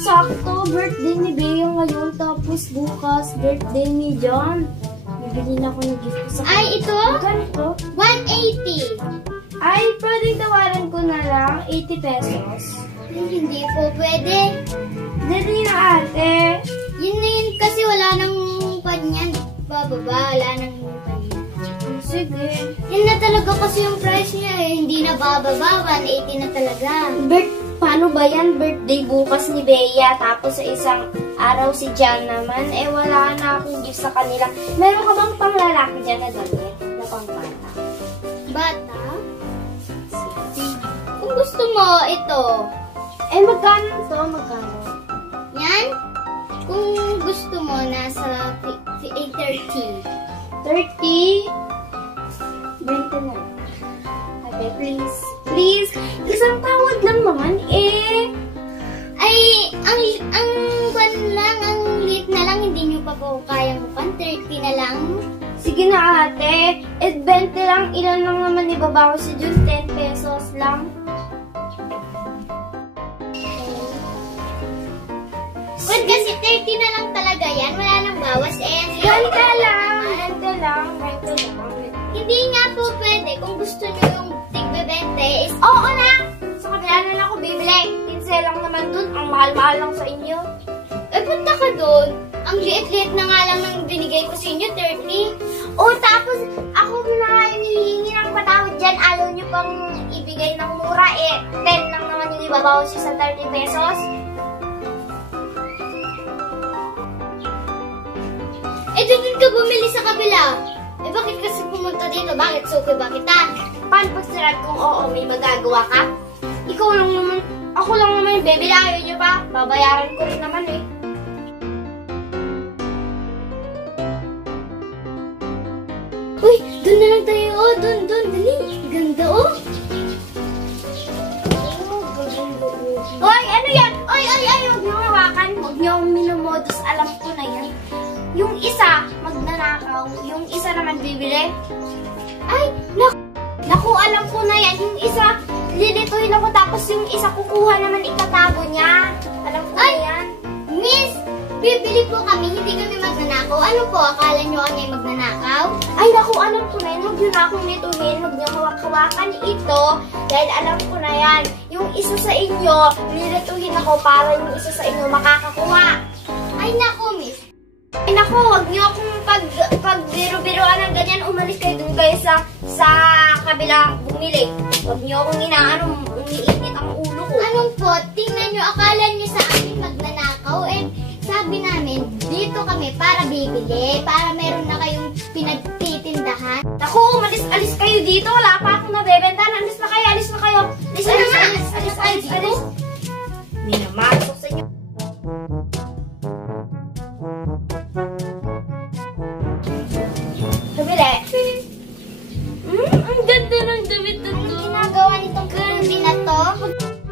sakto, birthday ni Bea ngayon, tapos bukas, birthday ni John. Bibili na ako ng gift ko sa kanya. Ay, ito? Ganito? 180. Ay, pwedeng tawaran ko na lang, 80 pesos. Ay, hindi po pwede. Dali na ate. Yun na yun kasi wala nang panyan. Bababa, wala nang panyan. Sige. Yun na talaga kasi yung price niya eh. Hindi na bababa, 180 na talaga. Paano ba yan? Birthday bukas ni Bea, tapos sa isang araw si Jan naman. Eh, wala na akong gift sa kanila. Meron ka bang panglalaki dyan na damit? Na pang-bata? Bata? Kung gusto mo, ito. Eh, magkano ito? Magkano? Yan? Kung gusto mo, nasa 30. 30? 20 na. Ate, please. Please. Isang tawad lang naman, eh. Ay, ang kwan lang, ang liit na lang, hindi nyo pa po kayang mukan. 30 na lang. Sige na, ate. Eh, 20 lang. Ilan lang naman ibabawas si Jun? 10 pesos lang. Kung kasi 30 na lang talaga yan, wala nang bawas. Eh, 20 lang. 20 lang. 20 lang. Hindi nga po pwede. Kung gusto nyo yung tigbe-20 is... Oo na! Sa kabila na lang ako bibili. 15 lang naman dun. Ang mahal-mahal lang sa inyo. Eh, punta ka dun. Ang liit-liit na nga lang nang binigay ko sa inyo, 30. O, tapos ako na nga yung hinihingi ng patawad dyan. Ayaw nyo pang ibigay ng mura. Eh, 10 lang naman yung ibabawas sa 30 pesos. Eh, doon ka bumili sa kabila. Eh, bakit kasi pumunta dito? Bakit? Suki ba kita? Paano pag sarad kung oo, may magagawa ka? Ikaw lang naman, ako lang naman yung bebe. Ayaw nyo pa? Babayaran ko rin naman eh. Uy, doon na lang tayo. Oh, doon. Dali. Ganda, oh. Hoy, ano yan? Oy, huwag niyo hawakan. Huwag niyo minumodus. Alam ko na yan. Yung isa, magnanakaw. Yung isa naman bibili. Ay, naku, alam ko na yan. Yung isa, lilituin ako. Tapos yung isa, kukuha naman itatago niya. Alam ko na yan. Miss, bibili po kami. Hindi kami magnanakaw. Ano po? Akala nyo kami magnanakaw? Ay, naku, alam ko na yan. Huwag niyo na akong lituhin. Huwag niyo hawak-hawakan ito. Dahil alam ko na yan. Yung isa sa inyo, lilituhin ako para yung isa sa inyo makakakuha. Ay, naku, miss. Ay, naku, huwag niyo akong pag-biro-biroan ng ganyan. Umalis kayo dun kayo sa kabila bumili. Huwag niyo akong inaano, umiinit ang ulo ko. Anong po? Tingnan nyo, akala nyo sa amin magnanakaw. Eh, sabi namin, dito kami para bibili. Para meron na kayong pinagtitindahan. Naku, alis kayo dito. Wala pa akong nabebentahan. Alis na kayo. Alis. Hindi na masok sa inyo. Kabili. Ang ganda ng damit na Anong to. ginagawa nitong karabi na to?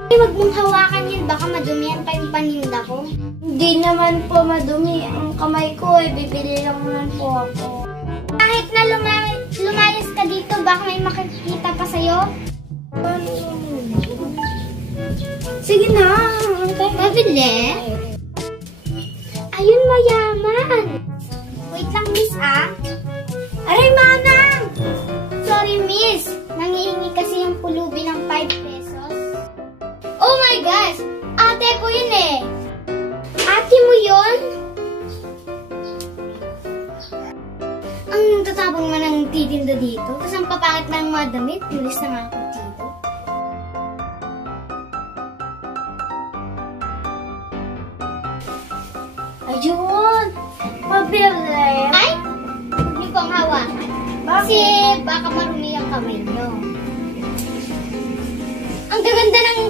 Ay, wag mong hawakan yan. Baka madumihan pa yung paninda ko. Hindi naman po madumi ang kamay ko eh. Bibili lang naman po ako. Kahit na lumayas ka dito, baka may makikita pa sa'yo. Sige na. Pabili? Ayun, mayaman. Wait lang, miss, ah. Aray, manang! Sorry, miss. Nangihingi kasi yung pulubi ng 5 pesos. Oh my gosh! Ate ko yun eh. Ate mo yun? Ang tatabang man ang titinda dito. Tapos ang papakit ng mga damit. Tulis na nga ako dito. Ayun! Pabili! Ay! Huwag niyo pong hawakan. Kasi baka marumi ang kamay niyo. Ang gaganda ng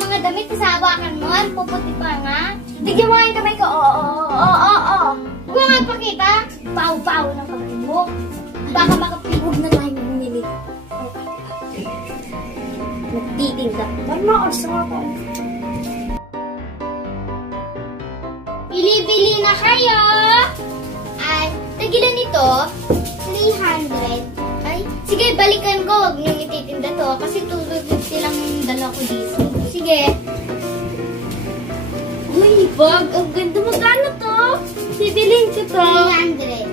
mga damit sa hawakan mo. Ang puputi pa nga. Bigyan mo nga yung kamay ko. Oo. Huwag mo nga pakita. Pau-pau ng kamay mo. Baka makapilog na tayo bumili. Nagtitinda. Marmaos nga po. Bili-bili na kayo! At, tagilan nito, 300. Ay, sige, balikan ko. Huwag niyong ititinda to. Kasi 250 lang yung dala ko dito. Sige. bag. Ang ganda. Magkano to? Bibiliin ko to. 300.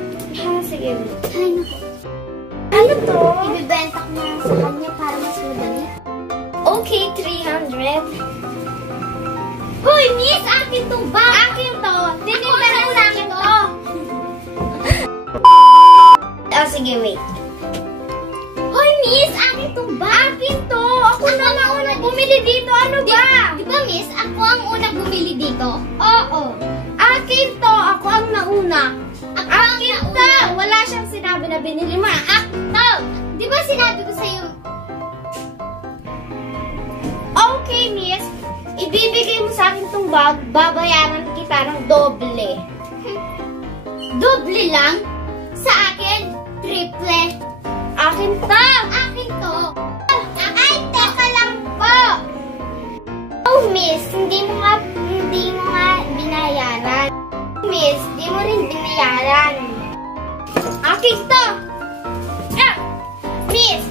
Sige. Ay, naku. Ano to? Ibibenta ko na sa kanya para mas madali. Okay, 300. Hoy, miss! Akin to ba? Akin to. Tinibenta ko sa akin to. Sige, wait. Hoy, miss! Akin to ba? Akin to. Ako na nauna bumili dito. Ano ba? Di ba, miss? Ako ang unang bumili dito. Oo. Akin to. Ako ang nauna. Ako ang Akin to. nauna. Wala siyang sinabi na binili mo. Akto! Di ba sinabi ko sa'yo? Okay, miss. Ibibigay mo sa akin tong bag. Babayaran kita ng doble. Doble lang? Sa akin, triple. Akin to. Akin to. Ay, teka lang po. Oh, miss, hindi mo nga binayaran. Miss, di mo rin binayaran. Akin to. Miss,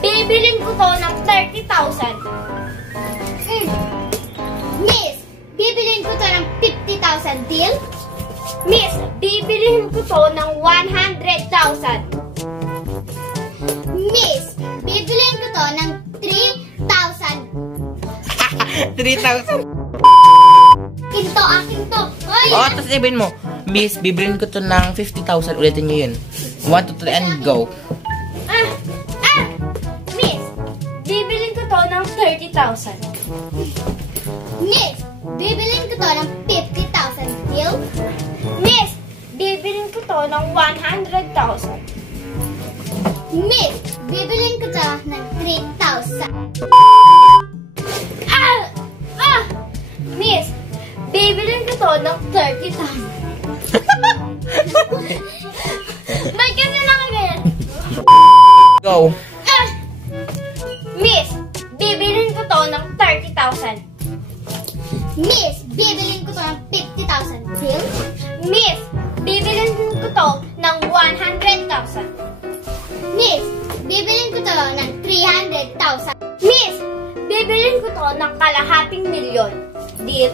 bibilin ko to ng 30,000. Miss, bibilin ko to ng 50,000 deal? Miss, bibilin ko to ng 100,000. Miss, bibilin ko to ng 3,000. 3,000. Akin to. Hoy! Oh, tapos sabihin mo, Miss, bibilin ko to ng 50,000. Ulitin nyo yun. 1, 2, 3, and go. Miss, bibilin ko to ng 30,000. Miss, bibilin ko to ng 50,000 deal? Miss, bibilin ko to ng 100,000. Miss, bibilin ko to ng 3,000. Miss, bibilin ko to ng 30,000. Ba't kasi nakaganyan? Go. Miss, bibilin ko to ng 30,000. Miss, bibilin ko to ng 50,000 deal? Miss, bibilin ko to ng 100,000. Miss, bibilin ko to ng 300,000. Miss, bibilin ko to ng kalahating milyon. Deal?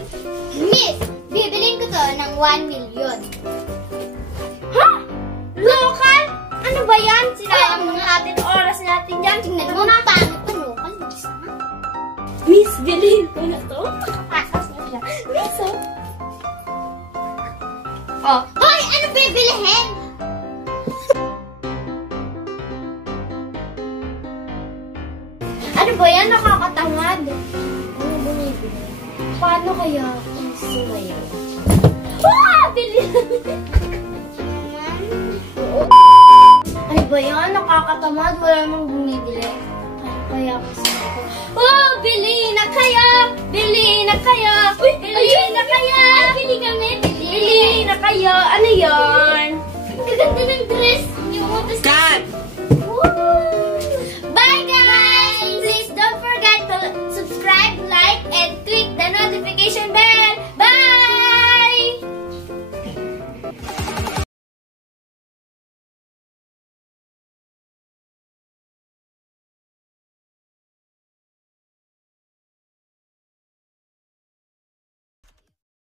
Miss, bibilin ko to ng 1 million. Ha? Local? Ano ba yan? Sinayang mo natin oras natin dyan. Tingnan mo, paano to local? Miss, bilhin ko na to. Makapasas na siya. Miss, oh. Oh. Hoy, ano bibilihin? Ano ba yan? Nakakatamad. Ano bumibili? Paano kaya kung sumayaw? Bilhin! Ano ba yan? Nakakatamad. Wala namang bumibili. Paano kaya kung sumayaw? Bili na kayo! Bili na kayo! Bili na kayo! Bili kami, Bili na kayo! Ano yan?